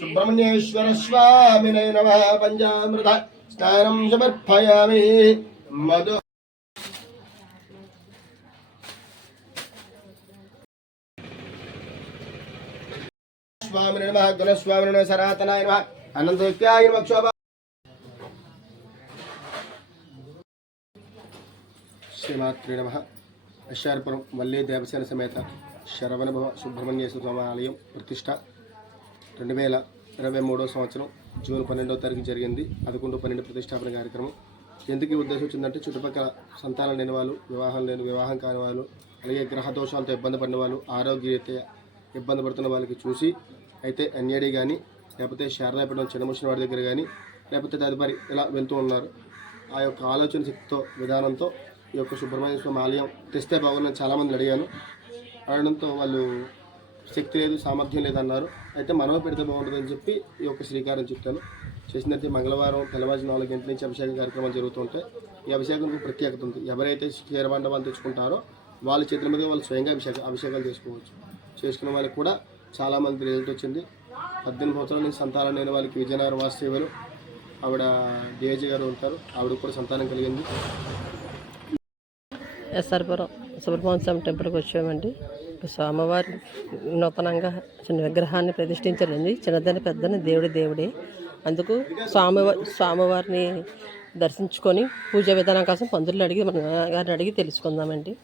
సుబ్రహ్మణ్యేశ్వర స్వామినే నమ పంచామృత స్నానం సమర్పయామి మధు స్వామిని నమ గుణస్వామిని సనాతనాయ నమ అనంతృత్యాయ నమ శ్రీమాత్రి నమ. అశ్వారపురం వల్లే దేవసేన సమేత శరవణభవ సుబ్రహ్మణ్య స్వామి ఆలయం ప్రతిష్ట. రెండు వేల ఇరవై మూడో సంవత్సరం జూన్ పన్నెండవ తారీఖు జరిగింది. పదకొండు పన్నెండు ప్రతిష్టాపన కార్యక్రమం. ఎందుకు ఉద్దేశం వచ్చిందంటే చుట్టుపక్కల సంతానం లేని వాళ్ళు వివాహం లేని వివాహం కాని వాళ్ళు అలాగే గ్రహ దోషాలతో ఇబ్బంది పడిన వాళ్ళు ఆరోగ్యరీత్యా ఇబ్బంది పడుతున్న వాళ్ళకి చూసి అయితే ఎన్ఏడి కానీ లేకపోతే శారదాపీఠం చిన్నమూసిన వాడి దగ్గర కానీ లేకపోతే తదుపరి ఇలా వెళ్తూ ఉన్నారు. ఆ యొక్క ఆలోచన శక్తితో విధానంతో ఈ యొక్క సుబ్రహ్మణ్య స్వామి ఆలయం తెస్తే బాగుందని చాలామంది అడిగాను. అడగడంతో వాళ్ళు శక్తి లేదు సామర్థ్యం లేదన్నారు. అయితే మనమే పెడితే బాగుంటుందని చెప్పి ఈ యొక్క శ్రీకారం చుట్టాను. చేసినట్టు మంగళవారం తెల్లవారు నాలుగు గంటల నుంచి అభిషేక కార్యక్రమాలు జరుగుతుంటాయి. ఈ అభిషేకం ప్రత్యేకత ఉంది. ఎవరైతే క్షీరబండవాళ్ళు తెచ్చుకుంటారో వాళ్ళ చేతుల మీద వాళ్ళు స్వయంగా అభిషేకం అభిషేకాలు చేసుకోవచ్చు. చేసుకున్న వాళ్ళకి కూడా చాలామంది రిజల్ట్ వచ్చింది. పద్దెనిమిది సంవత్సరాల నుంచి సంతానం లేని వాళ్ళకి విజయనగరం వాస్తవ్యులు ఆవిడ డిఐజీ గారు ఉంటారు. ఆవిడ కూడా సంతానం కలిగింది. ఎస్ఆర్పురం సుబ్రహ్మణ్యం స్వామి టెంపుల్కి వచ్చామండి. స్వామివారి నూతనంగా చిన్న విగ్రహాన్ని ప్రతిష్ఠించారండి. చిన్నదని పెద్దని దేవుడి దేవుడే. అందుకు స్వామివారి స్వామివారిని దర్శించుకొని పూజా విధానం కోసం పంతులు అడిగి మన గారిని అడిగి తెలుసుకుందామండి.